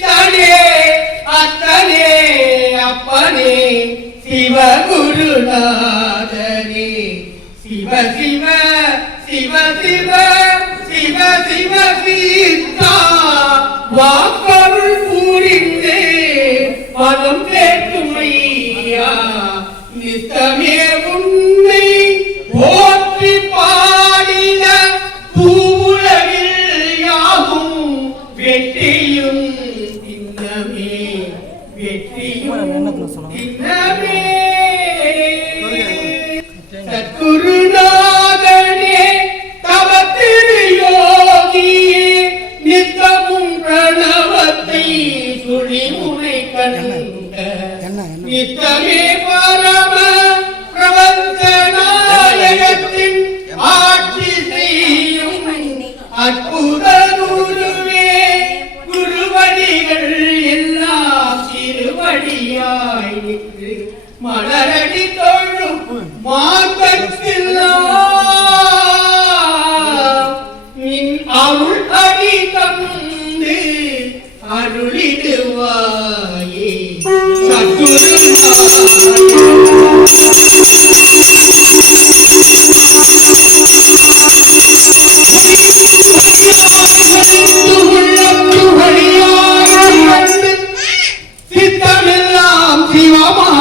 சித்தனே அத்தனே அப்பனே சிவகுருநாதனே. சிவ சிவ சிவ சிவ சிவ சிவ சீதா. வாக்கருள் கூறிந்தே பதம் சத்குருநாதனே தவ திருயோகியே நித்தமும் பிரணவத்தை துணிமுனை கண்ட நித்தமே பரம பிரபஞ்ச நாயகத்தின் ஆட்சி செய்யும் அற்புத மலரடி தோழும் மாந்தற்கெல்லாம் நின் அருள் அடி தந்து அருளிடுவாயே சத்குருநாதனே.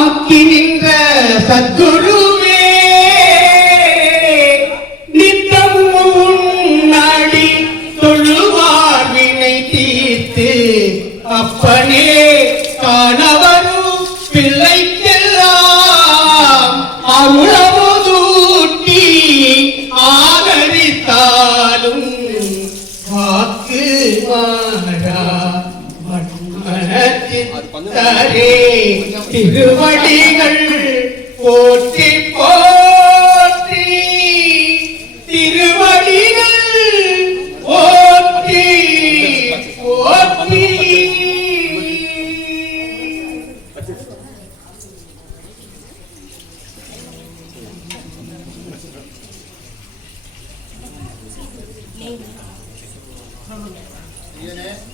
சிவமாக்கி நின்ற சத்குருவே நித்தமும் உன்னடி தொழுவார் வினை தீர்த்து. அப்பனே காணவரும் பிள்ளைக்கெல்லாம் அருளமுதூட்டி ஆதரித்தாலும் வாக்கு மாறா மண்மனத்தின் தரே திருவடிகள் போற்றி போற்றி திருவடிகள் போற்றி போற்றி.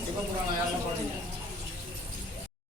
இப்ப புராணம் யாரெல்லாம் பாடுறீங்க